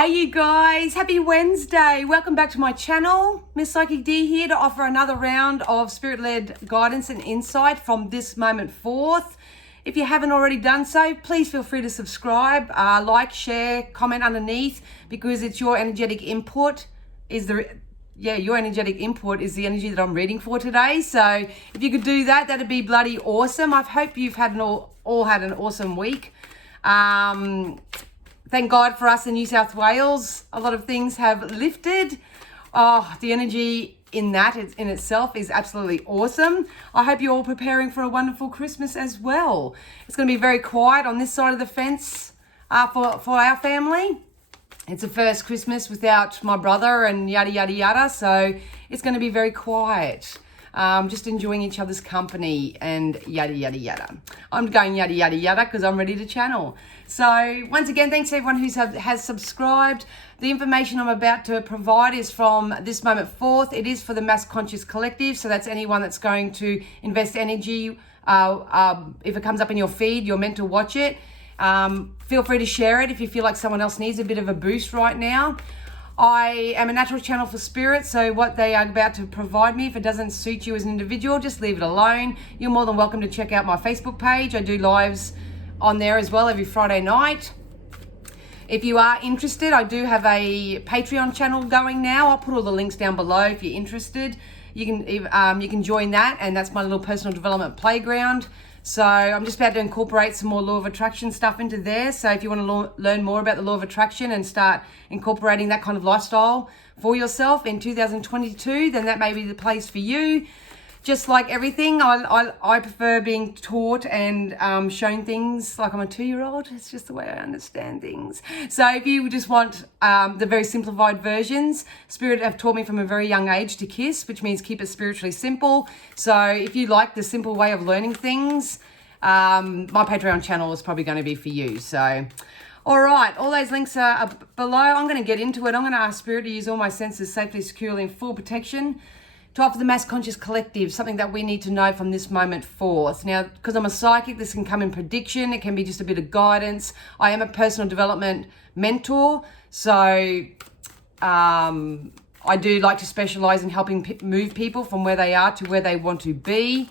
Hey you guys, happy Wednesday. Welcome back to my channel. Miss Psychic D here to offer another round of spirit-led guidance and insight from this moment forth. If you haven't already done so, please feel free to subscribe, like, share, comment underneath, because it's your energetic input your energetic input is the energy that I'm reading for today. So if you could do that, that'd be bloody awesome. I hope you've had all had an awesome week. Thank God for us in New South Wales. A lot of things have lifted. Oh, the energy in that in itself is absolutely awesome. I hope you're all preparing for a wonderful Christmas as well. It's going to be very quiet on this side of the fence for our family. It's the first Christmas without my brother and yada, yada, yada. So it's going to be very quiet. Just enjoying each other's company and yada, yada, yada. I'm going yada, yada, yada because I'm ready to channel. So once again, thanks to everyone who has subscribed. The information I'm about to provide is from this moment forth. It is for the Mass Conscious Collective. So that's anyone that's going to invest energy. If it comes up in your feed, you're meant to watch it. Feel free to share it if you feel like someone else needs a bit of a boost right now. I am a natural channel for spirit, so what they are about to provide me, if it doesn't suit you as an individual, just leave it alone. You're more than welcome to check out my Facebook page. I do lives on there as well every Friday night. If you are interested, I do have a Patreon channel going now. I'll put all the links down below if you're interested. You can join that, and that's my little personal development playground. So I'm just about to incorporate some more law of attraction stuff into there. So if you want to learn more about the law of attraction and start incorporating that kind of lifestyle for yourself in 2022, then that may be the place for you. Just like everything, I prefer being taught and shown things like I'm a 2-year-old. It's just the way I understand things. So if you just want the very simplified versions, Spirit have taught me from a very young age to KISS, which means keep it spiritually simple. So if you like the simple way of learning things, my Patreon channel is probably going to be for you. So, all right, all those links are below. I'm going to get into it. I'm going to ask Spirit to use all my senses safely, securely, and full protection to offer the Mass Conscious Collective something that we need to know from this moment forth. Now, because I'm a psychic, this can come in prediction. It can be just a bit of guidance. I am a personal development mentor, so I do like to specialize in helping move people from where they are to where they want to be.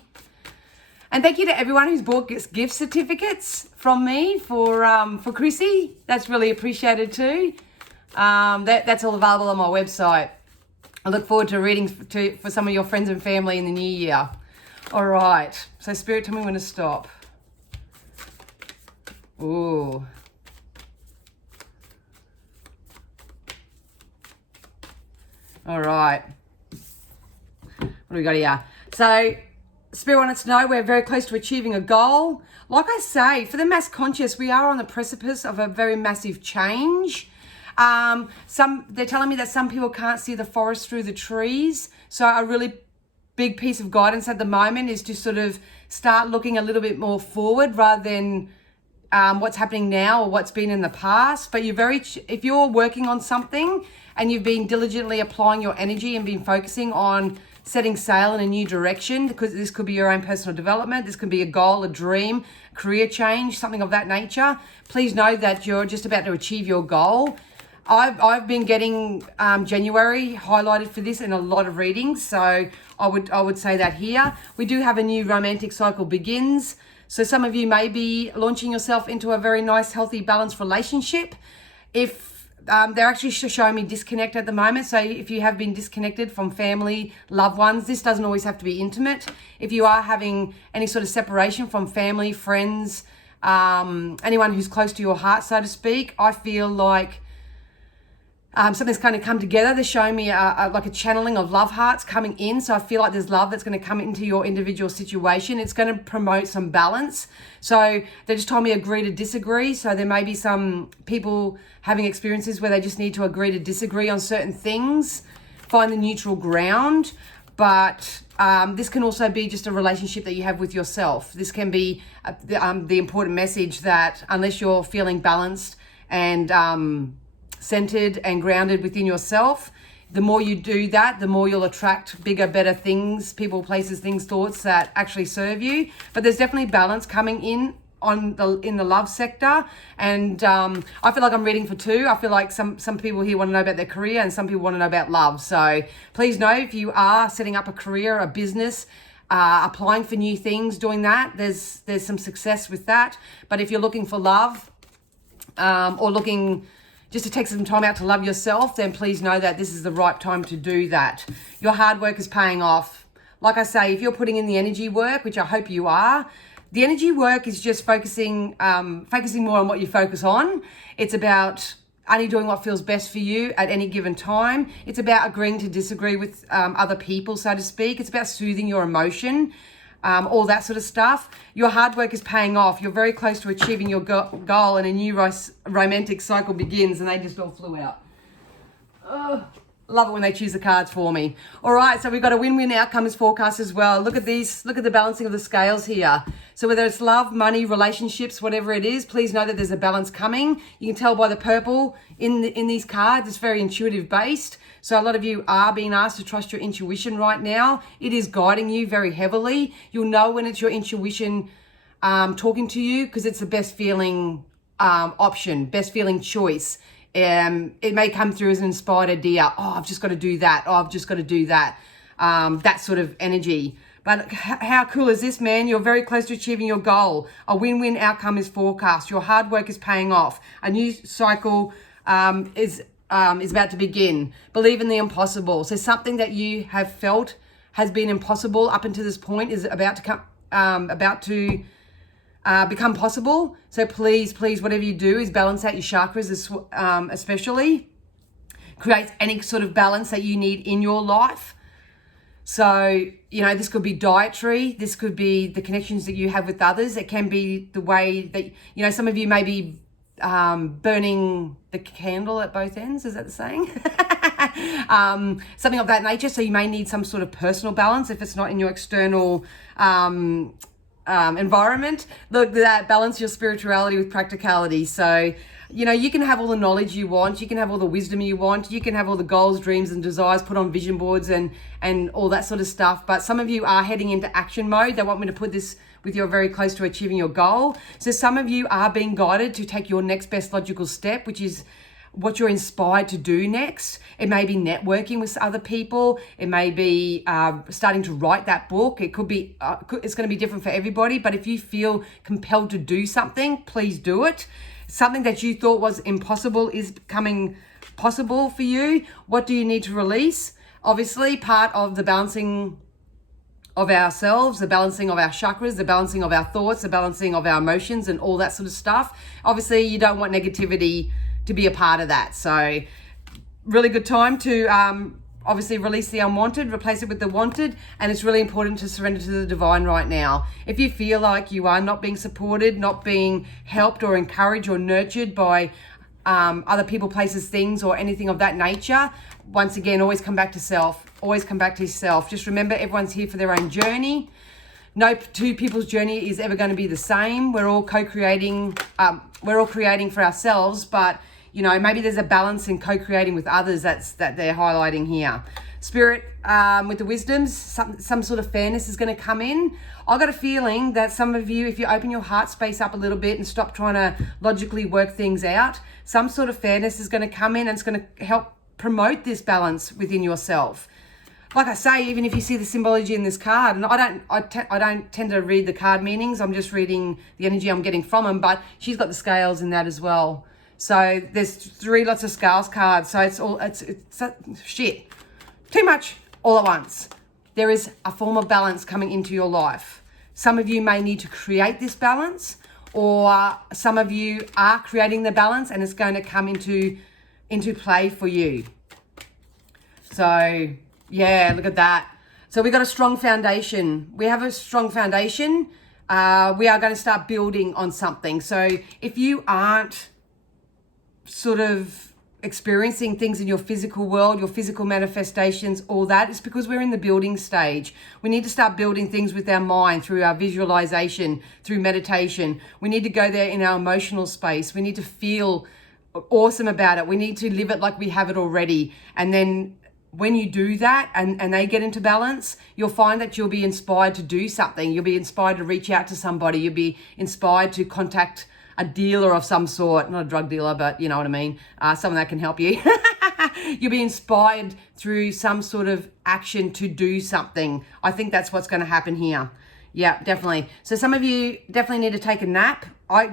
And thank you to everyone who's bought gift certificates from me for Chrissy. That's really appreciated too. That's all available on my website. I look forward to reading for some of your friends and family in the new year. All right. So Spirit, tell me when to stop. Ooh. All right. What do we got here? So Spirit wants to know we're very close to achieving a goal. Like I say, for the Mass Conscious, we are on the precipice of a very massive change. They're telling me that some people can't see the forest through the trees. So a really big piece of guidance at the moment is to sort of start looking a little bit more forward rather than what's happening now or what's been in the past. But if you're working on something and you've been diligently applying your energy and been focusing on setting sail in a new direction, because this could be your own personal development, this could be a goal, a dream, career change, something of that nature, please know that you're just about to achieve your goal. I've been getting January highlighted for this in a lot of readings, so I would say that here. We do have a new romantic cycle begins, so some of you may be launching yourself into a very nice, healthy, balanced relationship. If they're actually showing me disconnect at the moment, so if you have been disconnected from family, loved ones, this doesn't always have to be intimate. If you are having any sort of separation from family, friends, anyone who's close to your heart, so to speak, I feel like something's going to come together. They're showing me like a channeling of love hearts coming in. So I feel like there's love that's going to come into your individual situation. It's going to promote some balance. So they just told me agree to disagree. So there may be some people having experiences where they just need to agree to disagree on certain things, find the neutral ground. But this can also be just a relationship that you have with yourself. This can be the important message that unless you're feeling balanced and centered and grounded within yourself, the more you do that, the more you'll attract bigger, better things, people, places, things, thoughts that actually serve you. But there's definitely balance coming in in the love sector, and I feel like I'm reading for two. I feel like some people here want to know about their career, and some people want to know about love. So please know, if you are setting up a career, a business, applying for new things, doing that, there's some success with that. But if you're looking for love, or looking just to take some time out to love yourself, then please know that this is the right time to do that. Your hard work is paying off. Like I say, if you're putting in the energy work, which I hope you are, the energy work is just focusing more on what you focus on. It's about only doing what feels best for you at any given time. It's about agreeing to disagree with other people, so to speak. It's about soothing your emotion, all that sort of stuff. Your hard work is paying off. You're very close to achieving your goal, and a new romantic cycle begins, and they just all flew out. Ugh. Love it when they choose the cards for me. All right, so we've got a win-win outcomes forecast as well. Look at these, look at the balancing of the scales here. So whether it's love, money, relationships, whatever it is, please know that there's a balance coming. You can tell by the purple in these cards, it's very intuitive based. So a lot of you are being asked to trust your intuition right now. It is guiding you very heavily. You'll know when it's your intuition talking to you, because it's the best feeling option, best feeling choice. It may come through as an inspired idea. Oh, I've just got to do that. Oh, I've just got to do that. That sort of energy. But how cool is this, man? You're very close to achieving your goal. A win-win outcome is forecast. Your hard work is paying off. A new cycle is about to begin. Believe in the impossible. So something that you have felt has been impossible up until this point is about to become possible. So please, whatever you do is balance out your chakras, especially. Create any sort of balance that you need in your life. So, this could be dietary. This could be the connections that you have with others. It can be the way that, some of you may be burning the candle at both ends. Is that the saying? Something of that nature. So you may need some sort of personal balance if it's not in your external environment. Look, that balance your spirituality with practicality. So, you can have all the knowledge you want, you can have all the wisdom you want, you can have all the goals, dreams and desires put on vision boards and all that sort of stuff. But some of you are heading into action mode. They want me to put this with you're very close to achieving your goal. So some of you are being guided to take your next best logical step, which is what you're inspired to do next. It may be networking with other people. It may be starting to write that book. It could be, it's going to be different for everybody. But if you feel compelled to do something, please do it. Something that you thought was impossible is becoming possible for you. What do you need to release? Obviously, part of the balancing of ourselves, the balancing of our chakras, the balancing of our thoughts, the balancing of our emotions and all that sort of stuff. Obviously, you don't want negativity to be a part of that. So really good time to obviously release the unwanted, replace it with the wanted, and it's really important to surrender to the divine right now. If you feel like you are not being supported, not being helped or encouraged or nurtured by other people, places, things, or anything of that nature, once again, always come back to self. Always come back to yourself. Just remember, everyone's here for their own journey. No two people's journey is ever going to be the same. We're all co-creating. We're all creating for ourselves, but maybe there's a balance in co-creating with others that they're highlighting here. Spirit, with the wisdoms, some sort of fairness is going to come in. I got a feeling that some of you, if you open your heart space up a little bit and stop trying to logically work things out, some sort of fairness is going to come in, and it's going to help promote this balance within yourself. Like I say, even if you see the symbology in this card, and I don't tend to read the card meanings. I'm just reading the energy I'm getting from them. But she's got the scales in that as well. So there's 3 lots of scales cards. So it's shit. Too much all at once. There is a form of balance coming into your life. Some of you may need to create this balance, or some of you are creating the balance, and it's going to come into play for you. So yeah, look at that. So we got a strong foundation. We have a strong foundation. We are going to start building on something. So if you aren't sort of experiencing things in your physical world, your physical manifestations, all that, it's because we're in the building stage. We need to start building things with our mind, through our visualization, through meditation. We need to go there in our emotional space. We need to feel awesome about it. We need to live it like we have it already. And then when you do that and they get into balance, you'll find that you'll be inspired to do something. You'll be inspired to reach out to somebody. You'll be inspired to contact a dealer of some sort, not a drug dealer, but you know what I mean, someone that can help you. You'll be inspired through some sort of action to do something. I think that's what's going to happen here. Yeah, definitely. So some of you definitely need to take a nap.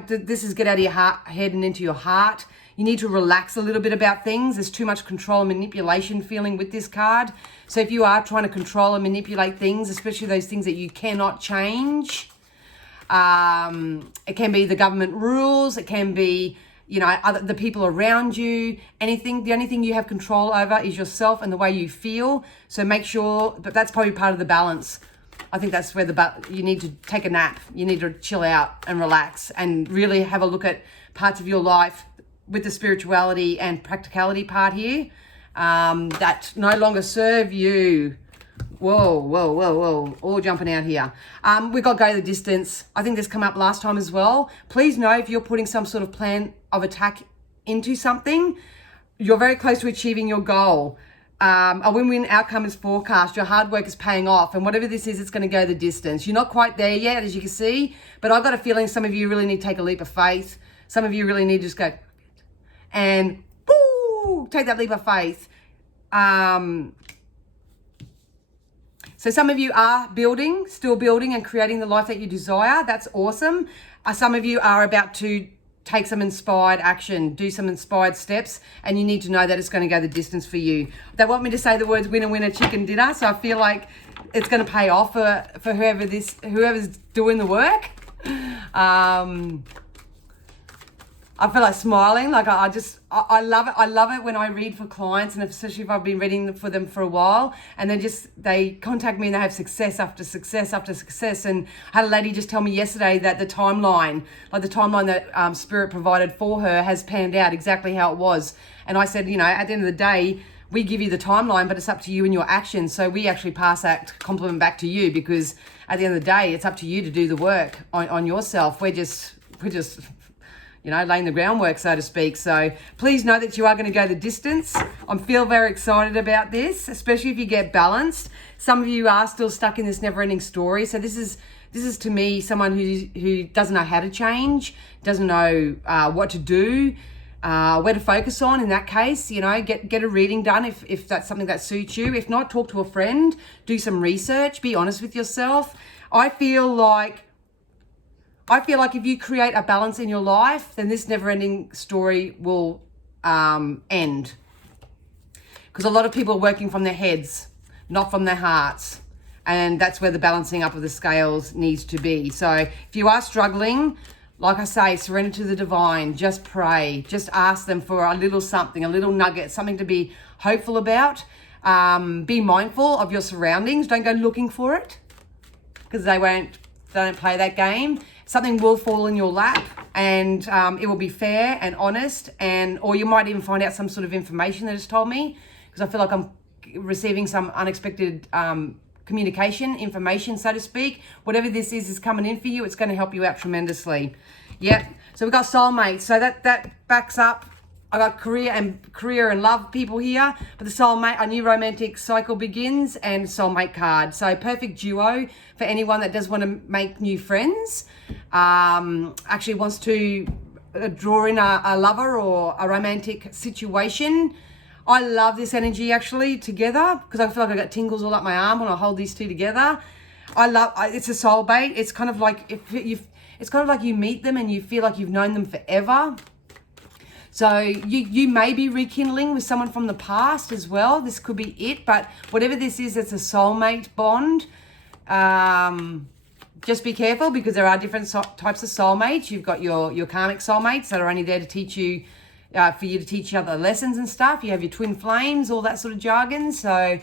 This is get out of your head and into your heart. You need to relax a little bit about things. There's too much control and manipulation feeling with this card. So if you are trying to control and manipulate things, especially those things that you cannot change, it can be the government rules, it can be, you know, the people around you, anything. The only thing you have control over is yourself and the way you feel. So make sure, but that's probably part of the balance. I think that's where you need to take a nap. You need to chill out and relax and really have a look at parts of your life with the spirituality and practicality part here that no longer serve you. Whoa, all jumping out here. We've got to go the distance. I think this came up last time as well. Please know if you're putting some sort of plan of attack into something, you're very close to achieving your goal. A win-win outcome is forecast. Your hard work is paying off, and whatever this is, it's going to go the distance. You're not quite there yet, as you can see, but I've got a feeling some of you really need to take a leap of faith. Some of you really need to just go and take that leap of faith. So some of you are still building and creating the life that you desire. That's awesome. Some of you are about to take some inspired action, do some inspired steps, and you need to know that it's going to go the distance for you. They want me to say the words winner, winner, chicken dinner, so I feel like it's going to pay off for whoever's doing the work. I feel like smiling. Like I love it. I love it when I read for clients, and especially if I've been reading for them for a while, and they contact me and they have success after success after success. And I had a lady just tell me yesterday that the timeline that Spirit provided for her has panned out exactly how it was. And I said, you know, at the end of the day, we give you the timeline, but it's up to you and your actions. So we actually pass that compliment back to you, because at the end of the day, it's up to you to do the work on yourself. We're just you know, laying the groundwork, so to speak. So please know that you are going to go the distance. I feel very excited about this, especially if you get balanced. Some of you are still stuck in this never-ending story. So this is to me someone who doesn't know how to change, doesn't know what to do, where to focus on. In that case, you know, get a reading done if that's something that suits you. If not, talk to a friend, do some research, be honest with yourself. I feel like if you create a balance in your life, then this never-ending story will end. Because a lot of people are working from their heads, not from their hearts. And that's where the balancing up of the scales needs to be. So if you are struggling, like I say, surrender to the divine. Just pray. Just ask them for a little something, a little nugget, something to be hopeful about. Be mindful of your surroundings. Don't go looking for it, because they don't play that game. Something will fall in your lap, and it will be fair and honest, or you might even find out some sort of information that has told me, because I feel like I'm receiving some unexpected communication, information, so to speak. Whatever this is coming in for you. It's going to help you out tremendously. Yep. So we've got soulmates. So that backs up. I got career and love people here, but the soulmate, a new romantic cycle begins, and soulmate card. So perfect duo for anyone that does want to make new friends, actually wants to draw in a lover or a romantic situation. I love this energy actually together, because I feel like I got tingles all up my arm when I hold these two together. It's a soulmate. It's kind of like it's kind of like you meet them and you feel like you've known them forever. So you may be rekindling with someone from the past as well. This could be it, but whatever this is, it's a soulmate bond. Just be careful, because there are different types of soulmates. You've got your karmic soulmates that are only there to teach you, for you to teach each other lessons and stuff. You have your twin flames, all that sort of jargon. So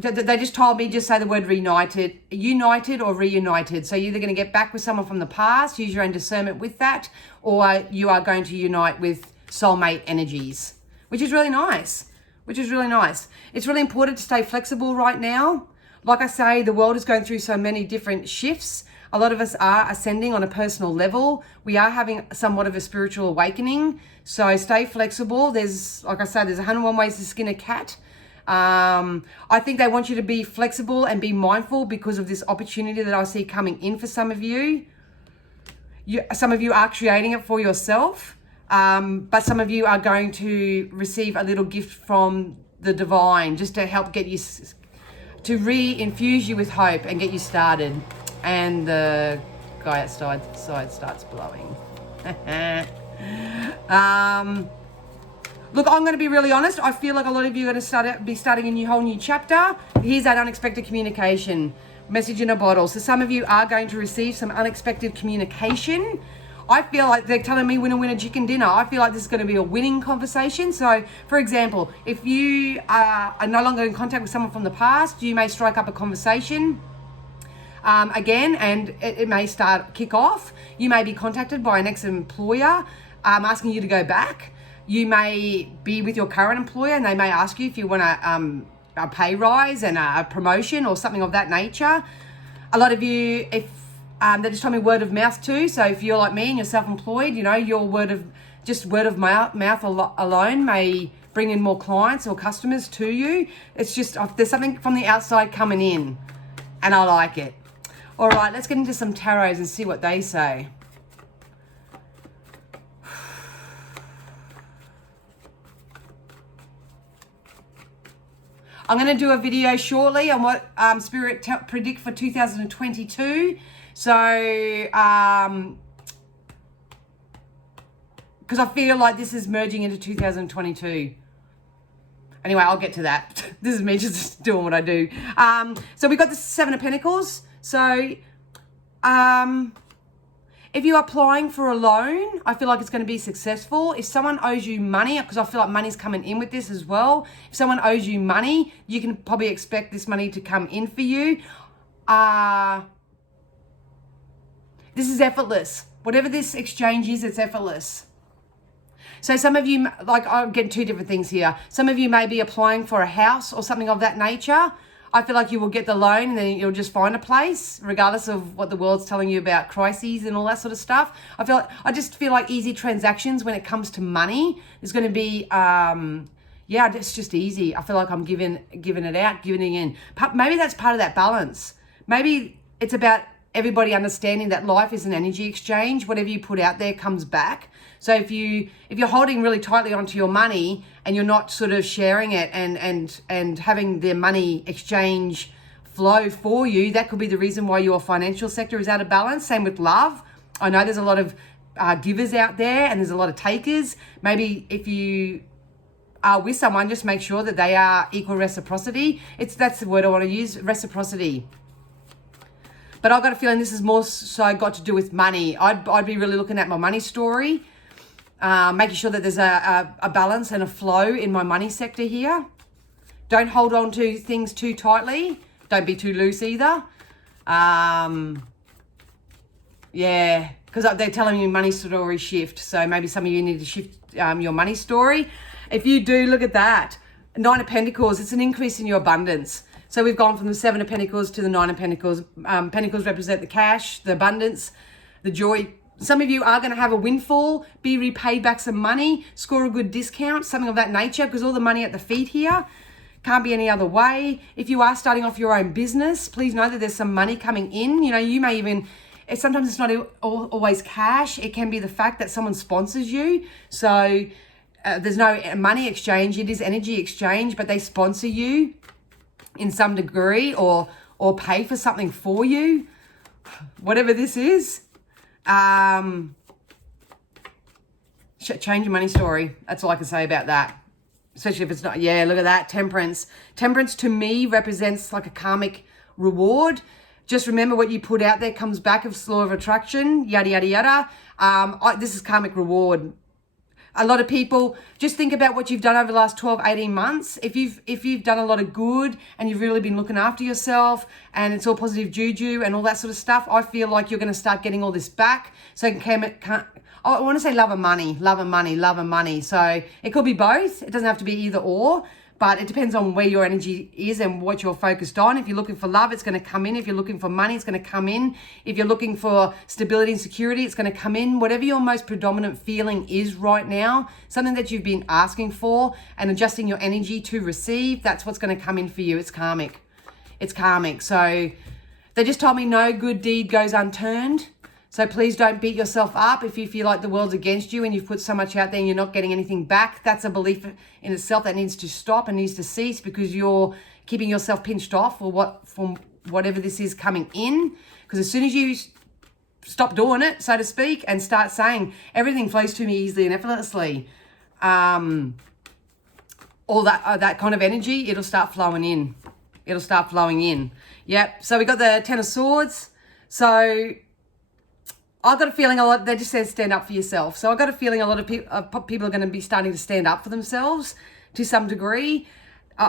they just told me, just say the word united or reunited. So you're either going to get back with someone from the past, use your own discernment with that, or you are going to unite with soulmate energies, which is really nice. It's really important to stay flexible right now. Like I say, the world is going through so many different shifts. A lot of us are ascending on a personal level. We are having somewhat of a spiritual awakening. So stay flexible. There's, like I said, there's 101 ways to skin a cat. I think they want you to be flexible and be mindful because of this opportunity that I see coming in for some of you. Some of you are creating it for yourself, but some of you are going to receive a little gift from the divine just to help get you, to re-infuse you with hope and get you started. And the guy outside starts blowing. Look, I'm going to be really honest. I feel like a lot of you are going to be starting a whole new chapter. Here's that unexpected communication. Message in a bottle. So some of you are going to receive some unexpected communication. I feel like they're telling me winner chicken dinner. I feel like this is going to be a winning conversation. So, for example, if you are no longer in contact with someone from the past, you may strike up a conversation again, and it may kick off. You may be contacted by an ex-employer asking you to go back. You may be with your current employer and they may ask you if you want a pay rise and a promotion or something of that nature. A lot of you, if they just told me word of mouth too. So if you're like me and you're self-employed, you know, your word of mouth alone may bring in more clients or customers to you. It's just, there's something from the outside coming in and I like it. All right, let's get into some tarots and see what they say. I'm going to do a video shortly on what Spirit predict for 2022. So, because I feel like this is merging into 2022. Anyway, I'll get to that. This is me just doing what I do. So we got the Seven of Pentacles. So, if you're applying for a loan, I feel like it's going to be successful. If someone owes you money, because I feel like money's coming in with this as well. If someone owes you money, you can probably expect this money to come in for you. This is effortless. Whatever this exchange is, it's effortless. So some of you, like, I'm getting two different things here. Some of you may be applying for a house or something of that nature. I feel like you will get the loan and then you'll just find a place, regardless of what the world's telling you about crises and all that sort of stuff. I just feel like easy transactions when it comes to money is going to be, it's just easy. I feel like I'm giving it out, giving it in. Maybe that's part of that balance. Maybe it's about everybody understanding that life is an energy exchange. Whatever you put out there comes back. So if you're holding really tightly onto your money and you're not sort of sharing it and having the money exchange flow for you, that could be the reason why your financial sector is out of balance. Same with love. I know there's a lot of givers out there and there's a lot of takers. Maybe if you are with someone, just make sure that they are equal reciprocity. That's the word I want to use, reciprocity. But I've got a feeling this is more so got to do with money. I'd be really looking at my money story, making sure that there's a balance and a flow in my money sector here. Don't hold on to things too tightly. Don't be too loose either. Because they're telling you money story shift. So maybe some of you need to shift your money story. If you do, look at that. Nine of Pentacles, it's an increase in your abundance. So we've gone from the Seven of Pentacles to the Nine of Pentacles. Pentacles represent the cash, the abundance, the joy. Some of you are going to have a windfall, be repaid back some money, score a good discount, something of that nature, because all the money at the feet here can't be any other way. If you are starting off your own business, please know that there's some money coming in. You know, you may even, sometimes it's not always cash. It can be the fact that someone sponsors you. So there's no money exchange. It is energy exchange, but they sponsor you in some degree or pay for something for you, whatever this is. Change your money story. That's all I can say about that. Especially if it's not, look at that, temperance. Temperance to me represents like a karmic reward. Just remember what you put out there comes back of law of attraction, yada, yada, yada. This is karmic reward. A lot of people, just think about what you've done over the last 12, 18 months. If you've done a lot of good and you've really been looking after yourself and it's all positive juju and all that sort of stuff, I feel like you're going to start getting all this back. So I want to say love and money. So it could be both. It doesn't have to be either or. But it depends on where your energy is and what you're focused on. If you're looking for love, it's going to come in. If you're looking for money, it's going to come in. If you're looking for stability and security, it's going to come in. Whatever your most predominant feeling is right now, something that you've been asking for and adjusting your energy to receive, that's what's going to come in for you. It's karmic. It's karmic. So they just told me no good deed goes unturned. So please don't beat yourself up if you feel like the world's against you and you've put so much out there and you're not getting anything back. That's a belief in itself that needs to stop and needs to cease, because you're keeping yourself pinched off from whatever this is coming in. Because as soon as you stop doing it, so to speak, and start saying everything flows to me easily and effortlessly, all that kind of energy, it'll start flowing in. It'll start flowing in. Yep. So we got the Ten of Swords. So I've got a feeling they just said stand up for yourself. So I've got a feeling a lot of people are going to be starting to stand up for themselves to some degree,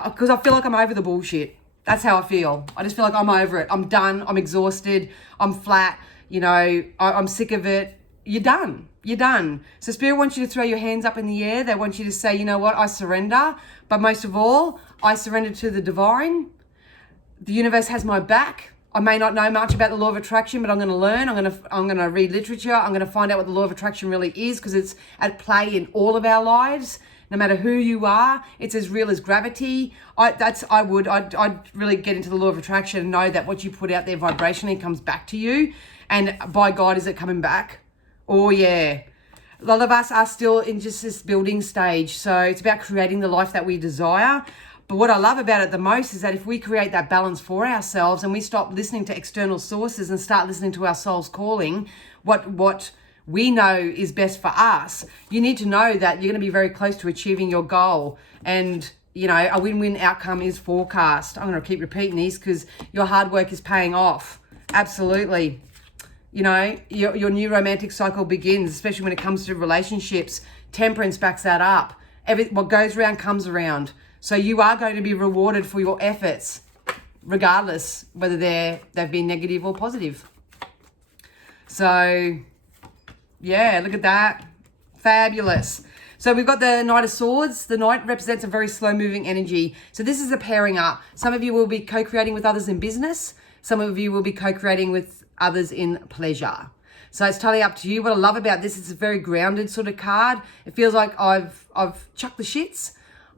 because I feel like I'm over the bullshit. That's how I feel. I just feel like I'm over it. I'm done. I'm exhausted. I'm flat. I'm sick of it. You're done. You're done. So Spirit wants you to throw your hands up in the air. They want you to say, you know what, I surrender. But most of all, I surrender to the divine. The universe has my back. I may not know much about the law of attraction, but I'm going to learn. I'm going to read literature. I'm going to find out what the law of attraction really is, because it's at play in all of our lives. No matter who you are, it's as real as gravity. I'd really get into the law of attraction and know that what you put out there vibrationally comes back to you. And by God, is it coming back? Oh yeah. A lot of us are still in just this building stage. So it's about creating the life that we desire. But what I love about it the most is that if we create that balance for ourselves and we stop listening to external sources and start listening to our soul's calling, what we know is best for us, you need to know that you're going to be very close to achieving your goal. And, a win-win outcome is forecast. I'm going to keep repeating these because your hard work is paying off. Absolutely. Your new romantic cycle begins, especially when it comes to relationships. Temperance backs that up. What goes around comes around. So you are going to be rewarded for your efforts, regardless whether they've been negative or positive. So, yeah, look at that. Fabulous. So we've got the Knight of Swords. The Knight represents a very slow-moving energy. So this is a pairing up. Some of you will be co-creating with others in business. Some of you will be co-creating with others in pleasure. So it's totally up to you. What I love about this, it's a very grounded sort of card. It feels like I've chucked the shits.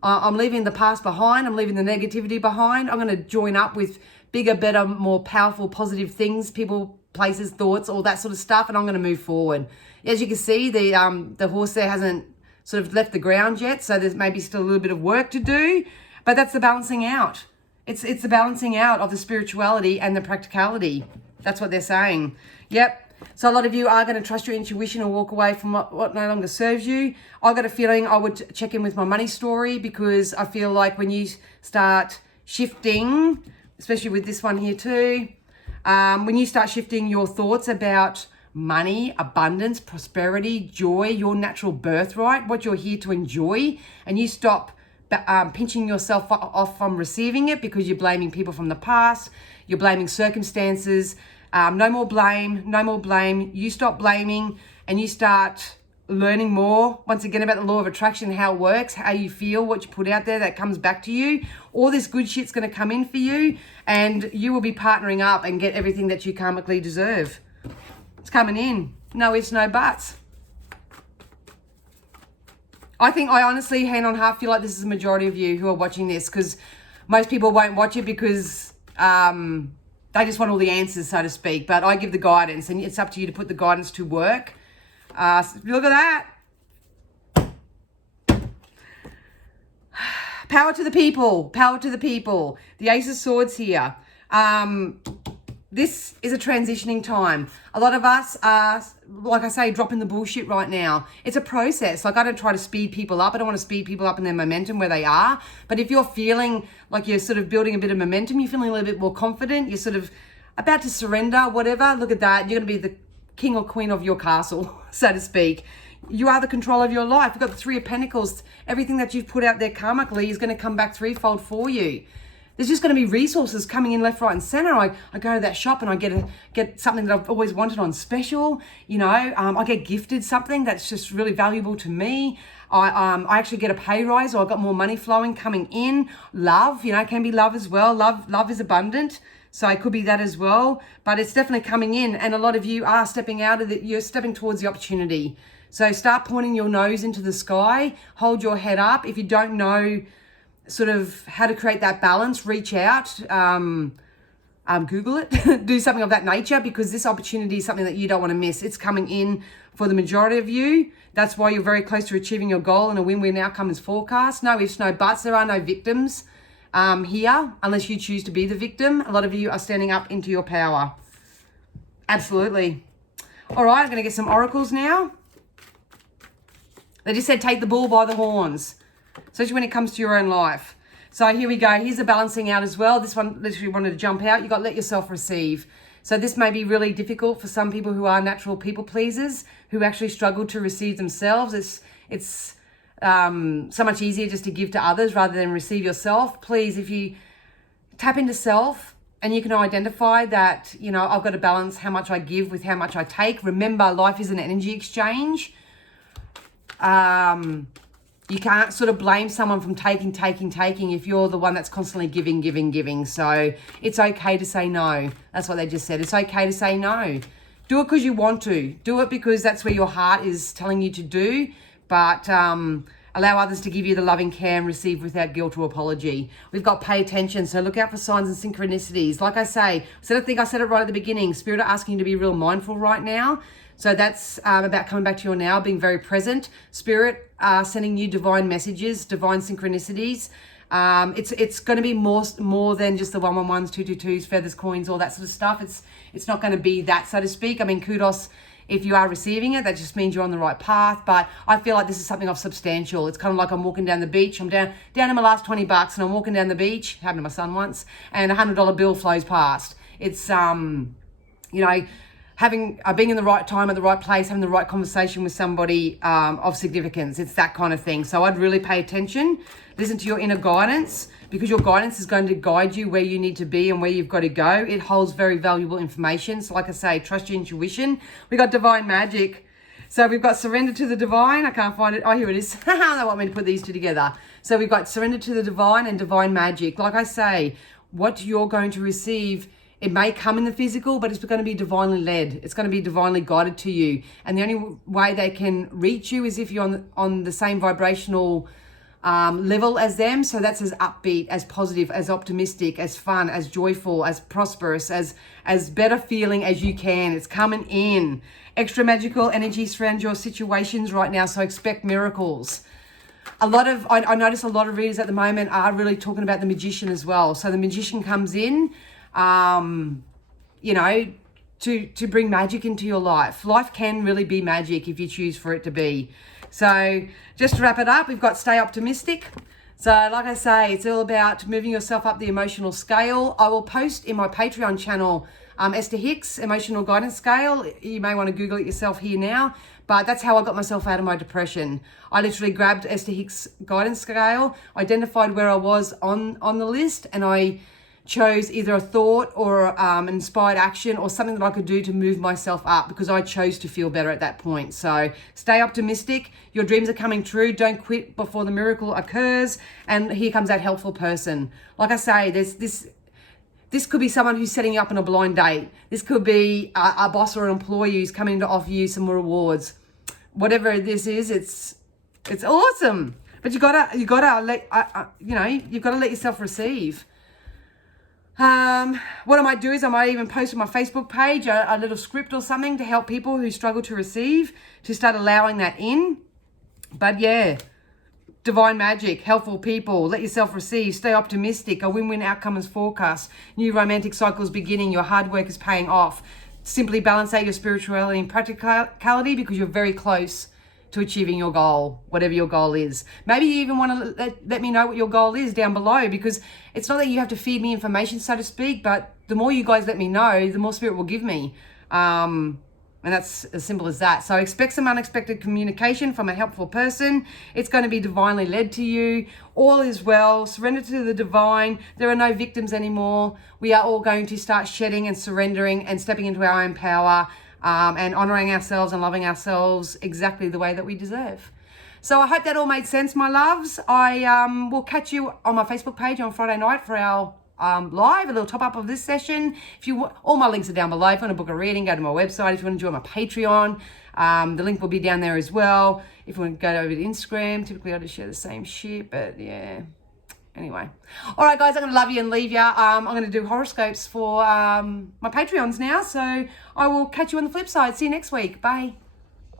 I'm leaving the past behind. I'm leaving the negativity behind. I'm going to join up with bigger, better, more powerful, positive things, people, places, thoughts, all that sort of stuff. And I'm going to move forward. As you can see, the horse there hasn't sort of left the ground yet. So there's maybe still a little bit of work to do. But that's the balancing out. It's the balancing out of the spirituality and the practicality. That's what they're saying. Yep. So a lot of you are going to trust your intuition and walk away from what no longer serves you. I've got a feeling I would check in with my money story, because I feel like when you start shifting, especially with this one here too, when you start shifting your thoughts about money, abundance, prosperity, joy, your natural birthright, what you're here to enjoy, and you stop pinching yourself off from receiving it because you're blaming people from the past, you're blaming circumstances. No more blame. You stop blaming and you start learning more, once again, about the law of attraction, how it works, how you feel, what you put out there, that comes back to you. All this good shit's going to come in for you, and you will be partnering up and get everything that you karmically deserve. It's coming in. No ifs, no buts. I honestly, hand on heart, feel like this is the majority of you who are watching this, because most people won't watch it because they just want all the answers, so to speak. But I give the guidance, and it's up to you to put the guidance to work. Look at that. Power to the people. Power to the people. The Ace of Swords here. This is a transitioning time. A lot of us are, like I say, dropping the bullshit right now. It's a process. Like, I don't try to speed people up. I don't want to speed people up in their momentum where they are. But if you're feeling like you're sort of building a bit of momentum, you're feeling a little bit more confident, you're sort of about to surrender, whatever, look at that. You're going to be the king or queen of your castle, so to speak. You are the control of your life. You've got the Three of Pentacles. Everything that you've put out there karmically is going to come back threefold for you. there's just going to be resources coming in left, right, and center. I go to that shop and I get something that I've always wanted on special. I get gifted something that's just really valuable to me. I actually get a pay rise, or I got more money flowing coming in. Love, can be love as well. Love is abundant. So it could be that as well, but it's definitely coming in. And a lot of you are stepping out of it. You're stepping towards the opportunity. So start pointing your nose into the sky, hold your head up. If you don't know sort of how to create that balance, reach out, Google it, do something of that nature, because this opportunity is something that you don't want to miss. It's coming in for the majority of you. That's why you're very close to achieving your goal, and a win-win outcome is forecast. No ifs, no buts. There are no victims here, unless you choose to be the victim. A lot of you are standing up into your power. Absolutely. All right, I'm going to get some oracles now. They just said take the bull by the horns, especially when it comes to your own life. So here we go. Here's a balancing out as well. This one literally wanted to jump out. You got to let yourself receive. So this may be really difficult for some people who are natural people pleasers, who actually struggle to receive themselves. It's so much easier just to give to others rather than receive yourself. Please, if you tap into self and you can identify that, I've got to balance how much I give with how much I take. Remember, life is an energy exchange. You can't sort of blame someone from taking if you're the one that's constantly giving. So it's okay to say no. That's what they just said. It's okay to say no. Do it because you want to. Do it because that's where your heart is telling you to do. But allow others to give you the loving care and receive without guilt or apology. We've got pay attention. So look out for signs and synchronicities. Like I say, I think I said it right at the beginning. Spirit are asking you to be real mindful right now. So that's about coming back to your now, being very present. Spirit sending you divine messages, divine synchronicities. It's going to be more than just the 111s, 222s, feathers, coins, all that sort of stuff. It's not going to be that, so to speak. I mean, kudos if you are receiving it. That just means you're on the right path. But I feel like this is something of substantial. It's kind of like I'm walking down the beach. I'm down to my last $20 and I'm walking down the beach. Happened to my son once, and $100 bill flows past. It's being in the right time at the right place, having the right conversation with somebody of significance. It's that kind of thing. So I'd really pay attention, listen to your inner guidance, because your guidance is going to guide you where you need to be and where you've got to go. It holds very valuable information. So like I say, trust your intuition. We got divine magic. So we've got surrender to the divine. I can't find it. Oh, here it is. They want me to put these two together. So we've got surrender to the divine and divine magic. Like I say, what you're going to receive, it may come in the physical, but it's going to be divinely led. It's going to be divinely guided to you. And the only way they can reach you is if you're on the same vibrational level as them. So that's as upbeat, as positive, as optimistic, as fun, as joyful, as prosperous, as better feeling as you can. It's coming in. Extra magical energy surrounds your situations right now, so expect miracles. I notice a lot of readers at the moment are really talking about the magician as well. So the magician comes in, to bring magic into your life. Life can really be magic if you choose for it to be. So just to wrap it up, we've got stay optimistic. So like I say, it's all about moving yourself up the emotional scale. I will post in my Patreon channel, Esther Hicks Emotional Guidance Scale. You may want to Google it yourself here now, but that's how I got myself out of my depression. I literally grabbed Esther Hicks Guidance Scale, identified where I was on the list, and I chose either a thought or an inspired action or something that I could do to move myself up, because I chose to feel better at that point. So stay optimistic. Your dreams are coming true. Don't quit before the miracle occurs. And here comes that helpful person. Like I say, this could be someone who's setting you up on a blind date. This could be a boss or an employee who's coming to offer you some rewards. Whatever this is, it's awesome. But you've got to let yourself receive. What I might do is I might even post on my Facebook page a little script or something to help people who struggle to receive, to start allowing that in. But yeah, divine magic, helpful people, let yourself receive, stay optimistic, a win-win outcome is forecast, new romantic cycles beginning, your hard work is paying off. Simply balance out your spirituality and practicality, because you're very close to achieving your goal, whatever your goal is. Maybe you even want to let me know what your goal is down below, because it's not that you have to feed me information, so to speak, but the more you guys let me know, the more spirit will give me. And that's as simple as that. So expect some unexpected communication from a helpful person. It's going to be divinely led to you. All is well. Surrender to the divine. There are no victims anymore. We are all going to start shedding and surrendering and stepping into our own power, and honoring ourselves and loving ourselves exactly the way that we deserve. So I hope that all made sense, my loves. I will catch you on my Facebook page on Friday night for our live, a little top up of this session. All my links are down below. If you want to book a reading, go to my website. If you want to join my Patreon, the link will be down there as well. If you want to go over to Instagram, typically I just share the same shit, but yeah. Anyway. All right, guys, I'm going to love you and leave you. I'm going to do horoscopes for my Patreons now. So I will catch you on the flip side. See you next week. Bye.